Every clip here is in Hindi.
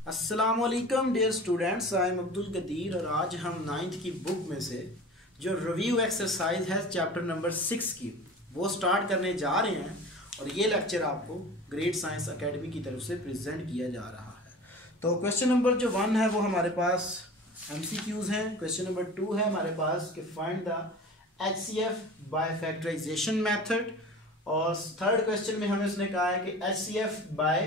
अस्सलामुअलैकुम dear students, I am Abdul Qadir और आज हम 9th की बुक में से जो रिव्यू एक्सरसाइज है चैप्टर नंबर 6 की वो स्टार्ट करने जा रहे हैं। और ये लेक्चर आपको ग्रेट साइंस एकेडमी की तरफ से प्रेजेंट किया जा रहा है। तो क्वेश्चन नंबर जो 1 है वो हमारे पास MCQs हैं। क्वेश्चन नंबर 2 है हमारे पास कि find the HCF by factorisation method, और थर्ड क्वेश्चन में हमें उसने कहा है कि HCF बाय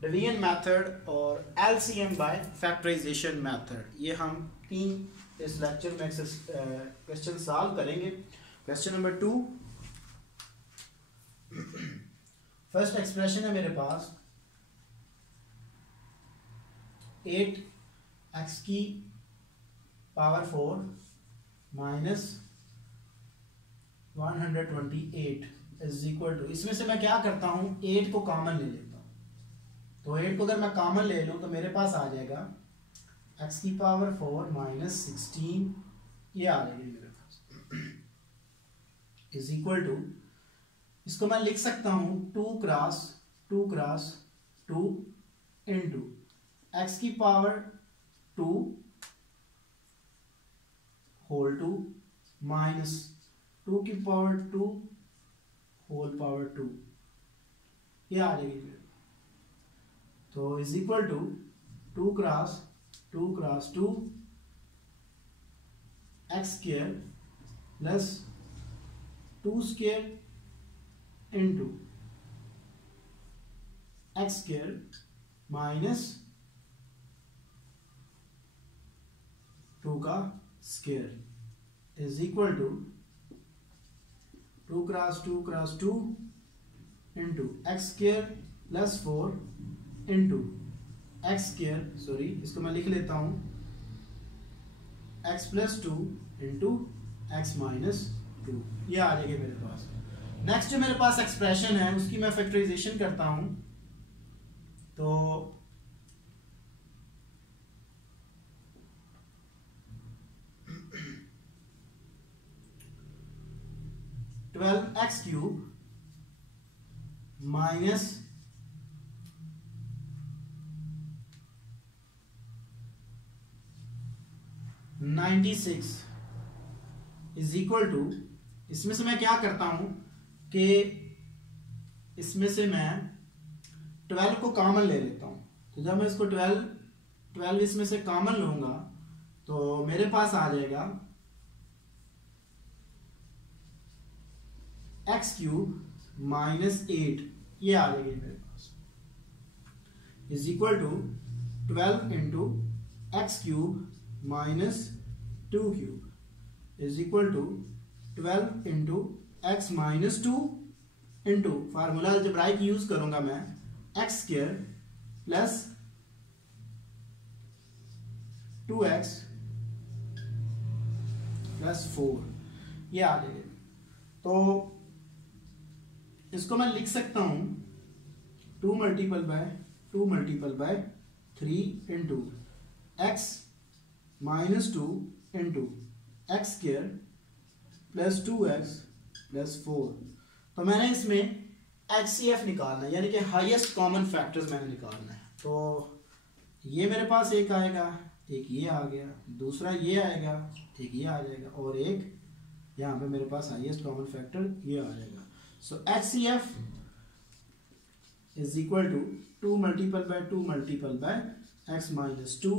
डिवीजन मेथड और LCM बाय फैक्टराइजेशन मेथड। ये हम तीन इस लेक्चर में क्वेश्चन सॉल्व करेंगे। क्वेश्चन नंबर 2, फर्स्ट एक्सप्रेशन है मेरे पास 8x की power 4 minus 128 is equal to, इसमें से मैं क्या करता हूं 8 को कॉमन ले लेता हूं। तो 8 को अगर मैं कॉमन ले लूं तो मेरे पास आ जाएगा x की पावर 4 माइनस 16, ये आ जाएगी मेरे पास, इज इक्वल टू, इसको मैं लिख सकता हूं 2 क्रॉस 2 इंटू x की पावर 2 होल 2 माइनस 2 की पावर 2 होल पावर 2, ये आ जाएगी। तो is equal to 2 cross 2 x square plus 2 square into x square minus 2 का square is equal to 2 cross 2 into x square plus 4 into x square, sorry इसको मैं लिख लेता हूं x plus 2 into x minus 2, ये आ जाएगी मेरे पास। नेक्स्ट जो मेरे पास एक्सप्रेशन है उसकी मैं फैक्टराइजेशन करता हूं। तो x cube minus 96 is equal to, इसमें से मैं क्या करता हूं कि इसमें से मैं 12 को कॉमन ले लेता हूं। तो जब मैं इसको 12 इसमें से कॉमन लूंगा तो मेरे पास आ जाएगा x क्यूब माइनस 8, ये आ जाएगी मेरे पास, is equal to 12 into x cube minus 2 cube is equal to 12 into x minus 2 into formula algebraic use करूंगा मैं x square plus 2x plus 4, ये आ जाएगा। तो इसको मैं लिख सकता हूं 2 multiple bye 3 into x minus 2 into x square plus 2x plus 4। तो मैंने इसमें HCF निकालना है, यानी कि हाईएस्ट कॉमन फैक्टर्स मैंने निकालना है। तो ये मेरे पास एक आएगा, एक ये आ गया, दूसरा ये आएगा, एक ये आ जाएगा, और एक यहाँ पे मेरे पास हाईएस्ट कॉमन फैक्टर ये आ जाएगा। So HCF is equal to 2 multiple by x minus 2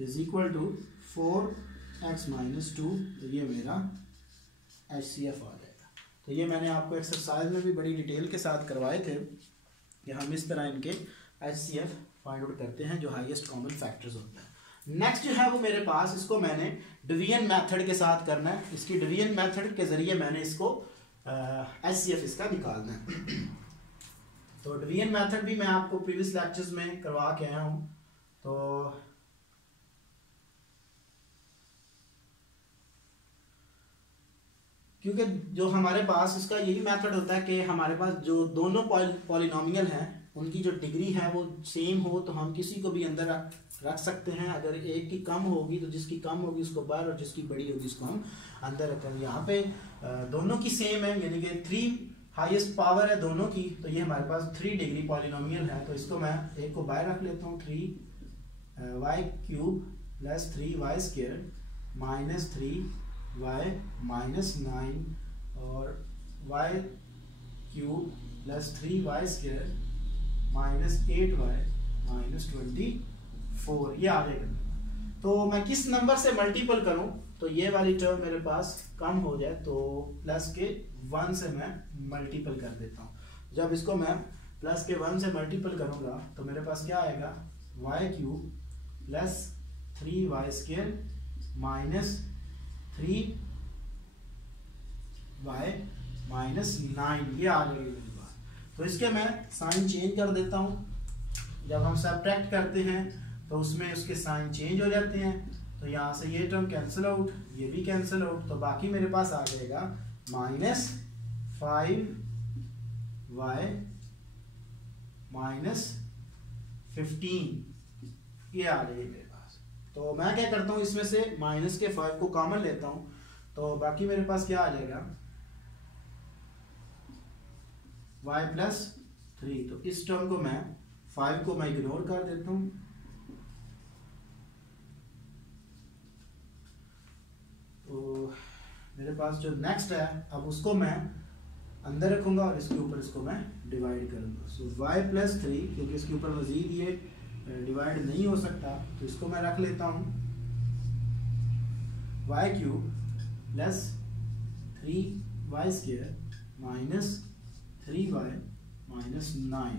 is equal to 4x minus 2। तो ये मेरा HCF आ जाएगा। तो ये मैंने आपको एक्सरसाइज में भी बड़ी डिटेल के साथ करवाए थे कि हम इस तरह इनके HCF फाइंड आउट करते हैं जो हाईएस्ट कॉमन फैक्टर्स होते हैं। नेक्स्ट जो है वो मेरे पास, इसको मैंने डिवीजन मेथड के साथ करना है। इसकी डिवीजन मेथड के जरिए मैंने इसको HCF इसका निकालना है। तो डिवीजन मेथड भी मैं आपको प्रीवियस लेक्चर्स में करवा के आया हूं। तो क्योंकि जो हमारे पास इसका यही मेथड होता है कि हमारे पास जो दोनों पॉलिनोमियल हैं उनकी जो डिग्री है वो सेम हो, तो हम किसी को भी अंदर रख सकते हैं। अगर एक की कम होगी तो जिसकी कम होगी उसको बाहर, और जिसकी बड़ी होगी उसको हम अंदर रखते हैं। यहाँ पे दोनों की सेम है, यानी कि 3 हाईएस्ट पावर है दोनों की। तो ये हमारे पास 3 डिग्री पॉलिनोमियल है। तो इसको मैं एक को बाहर रख लेता हूँ 3 y cube plus 3y square minus 3y minus 9 और y cube plus 3y square minus 8y minus 24, ये आगे करना। तो मैं किस नंबर से मल्टीपल करूं तो ये वाली टर्म मेरे पास कम हो जाए, तो प्लस के 1 से मैं मल्टीपल कर देता हूं। जब इसको मैं प्लस के 1 से मल्टीपल करूंगा तो मेरे पास क्या आएगा, y cube plus 3y square minus 3y minus 9, ये आ गई मेरे पास। तो इसके मैं साइन चेंज कर देता हूँ। जब हम सब्ट्रैक्ट करते हैं तो उसमें उसके साइन चेंज हो जाते हैं, तो यहाँ से ये टर्म कैंसिल आउट, ये भी कैंसिल आउट, तो बाकी मेरे पास आ जाएगा माइनस 5y माइनस 15, ये आ जाएगी मेरे पास। तो मैं क्या करता हूँ, इसमें से माइनस के 5 को कॉमन लेता हूँ, तो बाकी मेरे पास क्या आ जाएगा, y प्लस 3। तो इस टर्म को मैं 5 को मैं इग्नोर कर देता हूँ, तो मेरे पास जो नेक्स्ट है अब उसको मैं अंदर रखूंगा और इसके ऊपर इसको मैं डिवाइड करूंगा। सो y प्लस 3, क्योंकि इसके ऊपर मजीद ये डिवाइड नहीं हो सकता तो इसको मैं रख लेता हूँ y cube plus 3y square minus 3y minus 9।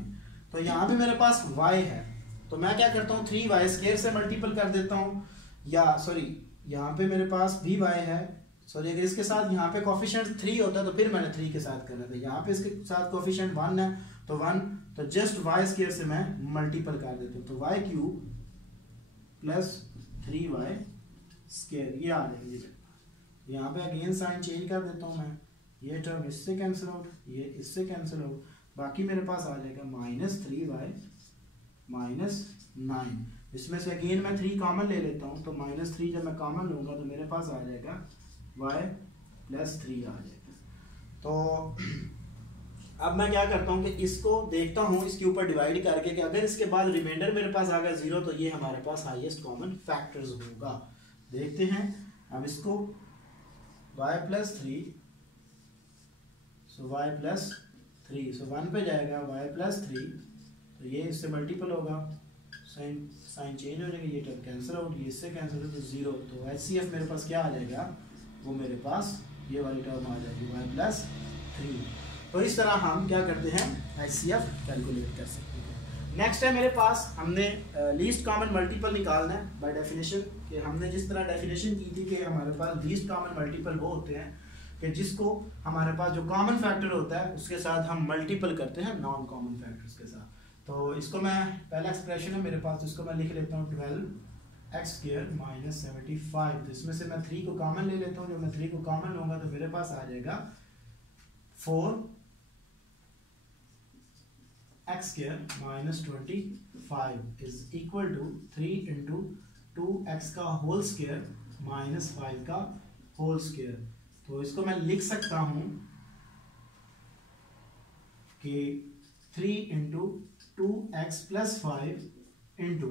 तो यहाँ पे मेरे पास y है, तो मैं क्या करता हूँ 3y स्क्वायर से मल्टीपल कर देता हूँ, या सॉरी यहाँ पे मेरे पास भी y है, सॉरी अगर इसके साथ यहाँ पे कोफिशिएंट 3 होता तो फिर मैंने 3 के साथ करना था, यहाँ पे इसके साथ कोफिशिएंट 1 है तो 1, तो जस्ट y स्क्वायर से मैं मल्टीपल कर देता हूँ, तो y cube plus 3y square, ये आ जाएगी। यहाँ पे अगेन साइन चेंज कर देता हूँ मैं, ये टर्म इससे कैंसिल आउट, ये इससे कैंसिल आउट, बाकी मेरे पास आ जाएगा माइनस 3y माइनस 9। इसमें से अगेन मैं 3 कॉमन ले लेता हूँ, तो माइनस 3 जब मैं कॉमन लूँगा तो मेरे पास आ जाएगा y प्लस 3 आ जाएगा। तो अब मैं क्या करता हूँ कि इसको देखता हूँ इसके ऊपर डिवाइड करके कि अगर इसके बाद रिमाइंडर मेरे पास आ गया 0 तो ये हमारे पास हाईएस्ट कॉमन फैक्टर्स होगा। देखते हैं अब इसको, y प्लस 3, सो y प्लस 3, सो 1 पे जाएगा y प्लस 3, तो ये इससे मल्टीपल होगा, साइन चेंज हो जाएगा, ये टर्म कैंसिल आउट, ये इससे कैंसिल हो तो 0, तो HCF मेरे पास क्या आ जाएगा, वो मेरे पास ये वाली टर्म आ जाएगी y प्लस 3। तो इस तरह हम क्या करते हैं HCF कैलकुलेट कर सकते हैं। नेक्स्ट है मेरे पास, हमने लीस्ट कॉमन मल्टीपल निकालना है बाय डेफिनेशन, कि हमने जिस तरह डेफिनेशन की थी कि हमारे पास लीस्ट कॉमन मल्टीपल वो होते हैं कि जिसको हमारे पास जो कॉमन फैक्टर होता है उसके साथ हम मल्टीपल करते हैं नॉन कॉमन फैक्टर्स के साथ। तो इसको मैं, पहला एक्सप्रेशन है मेरे पास, इसको मैं लिख लेता हूँ 12x स्क्वायर माइनस 75। तो इसमें से मैं 3 को कॉमन ले लेता हूँ, जब मैं 3 को कॉमन लूँगा तो मेरे पास आ जाएगा 4x square minus 25 is equal to 3 into 2x का होल स्क्वायर माइनस 5 का होल स्क्वायर। तो इसको मैं लिख सकता हूँ कि 3 into 2x plus 5 into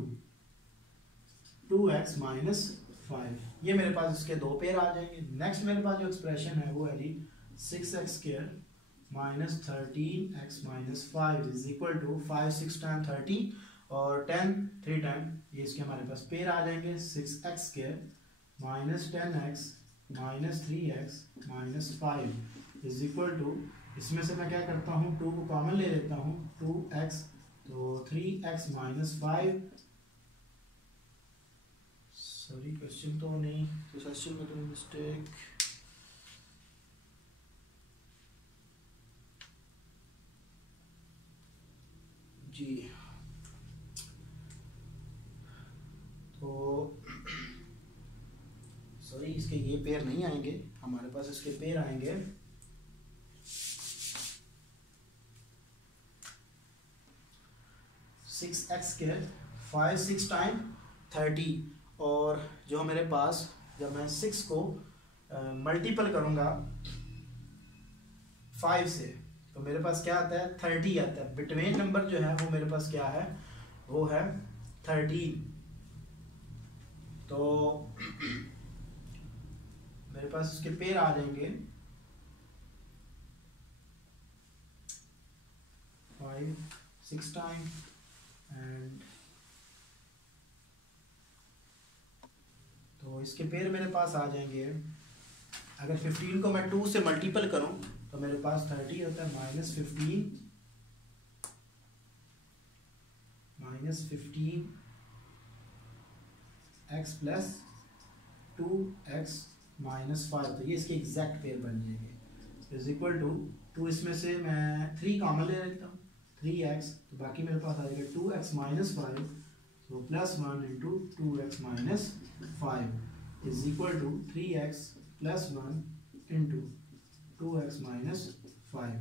2x minus 5, ये मेरे पास इसके 2 पेयर आ जाएंगे। नेक्स्ट मेरे पास जो एक्सप्रेशन है वो है जी 6x square minus 13x minus 5 is equal to 5 6 time 30 और 10 3 टाइम, ये इसके हमारे पास पेयर आ जाएंगे 6x square minus 10x minus 3x minus 5 is equal to, इसमें से मैं क्या करता हूँ 2 को कॉमन ले लेता हूँ, 2x, तो 3x माइनस 5, सॉरी क्वेश्चन तो नहीं, तो क्वेश्चन में तो मिस्टेक, जी तो सॉरी इसके ये पेयर नहीं आएंगे, हमारे पास इसके पेयर आएंगे 6x स्क्वायर 5 6 टाइम 30, और जो मेरे पास जब मैं 6 को मल्टीपल करूँगा 5 से तो मेरे पास क्या आता है 30 आता है। बिटवीन नंबर जो है वो मेरे पास क्या है, वो है 13, तो मेरे पास इसके पेयर आ जाएंगे 5 6 टाइम एंड तो इसके पेयर मेरे पास आ जाएंगे। अगर 15 को मैं 2 से मल्टीपल करूं तो मेरे पास 30 होता है -15 x प्लस 2x माइनस 5, तो ये इसके एग्जैक्ट पेयर बन जाएंगे। इज इक्वल टू 2, इसमें से मैं 3 कॉमन ले लेता हूँ 3x, तो बाकी मेरे पास आ जाएगा 2x माइनस 5, तो plus 1 into 2x minus 5 is equal to 3x plus 1 into 2x minus 5,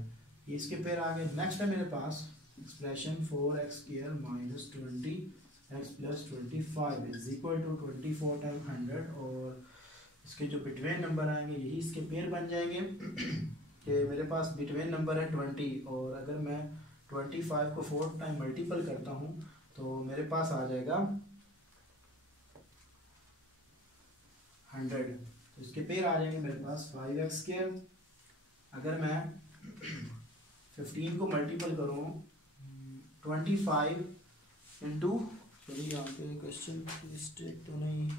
ये इसके पेयर आ गए। नेक्स्ट है मेरे पास expression 4x square minus 20x plus 25 is equal to 24 time 100, और इसके जो बिटवीन नंबर आएंगे यही इसके पेयर बन जाएंगे कि मेरे पास बिटवीन नंबर है 20, और अगर मैं 25 को 4 टाइम मल्टीपल करता हूँ तो मेरे पास आ जाएगा 100, तो इसके पेयर आ जाएंगे मेरे पास 5x स्क्वायर। अगर मैं 15 को मल्टीपल करूँ 25 इंटू, चलिए यहाँ पे क्वेश्चन मिस्टेक तो नहीं,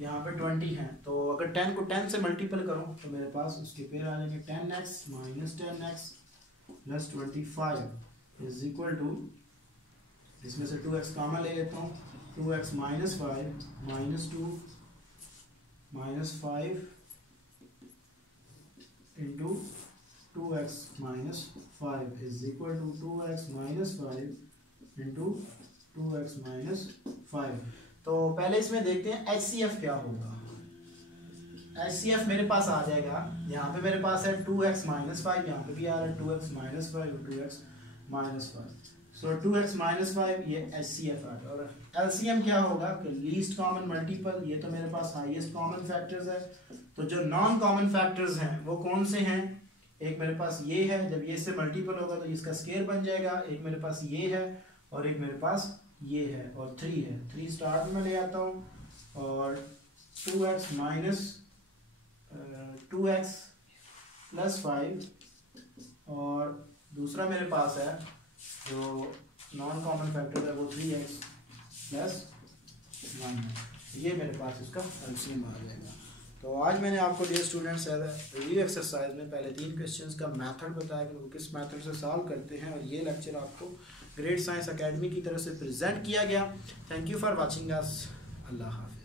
यहाँ पे 20 है, तो अगर 10 को 10 से मल्टीपल करूँ तो मेरे पास उसके पेयर आ जाएंगे 10x minus 10x plus 25 is equal to, इसमें से 2x कॉमन ले लेता हूँ, 2x minus 5 minus 2 minus 5 into 2x minus 5 is equal to 2x minus 5 into 2x minus 5। तो पहले इसमें देखते हैं HCF क्या होगा। HCF मेरे पास आ जाएगा, यहाँ पे मेरे पास है 2x माइनस 5, यहाँ पे भी आ रहा है 2x माइनस 5 और 2x माइनस 5, सो 2x माइनस 5 ये HCF आ गया। और LCM क्या होगा कि लीस्ट कॉमन मल्टीपल, ये तो मेरे पास हाईएस्ट कॉमन फैक्टर्स है, तो जो नॉन कॉमन फैक्टर्स हैं वो कौन से हैं, एक मेरे पास ये है, जब ये से मल्टीपल होगा तो इसका स्केयर बन जाएगा, एक मेरे पास ये है और एक मेरे पास ये है, और 3 है, 3 स्टार्ट में ले आता हूँ, और 2x माइनस 2x प्लस 5, और दूसरा मेरे पास है जो नॉन कॉमन फैक्टर है वो 3x प्लस 1, ये मेरे पास इसका एलसीएम आ जाएगा। तो आज मैंने आपको डियर स्टूडेंट्स रिव्यू एक्सरसाइज में पहले 3 क्वेश्चंस का मेथड बताया कि वो किस मेथड से सॉल्व करते हैं, और ये लेक्चर आपको ग्रेट साइंस एकेडमी की तरफ से प्रेजेंट किया गया। Thank you for watching us. अल्लाह हाफ़िज़।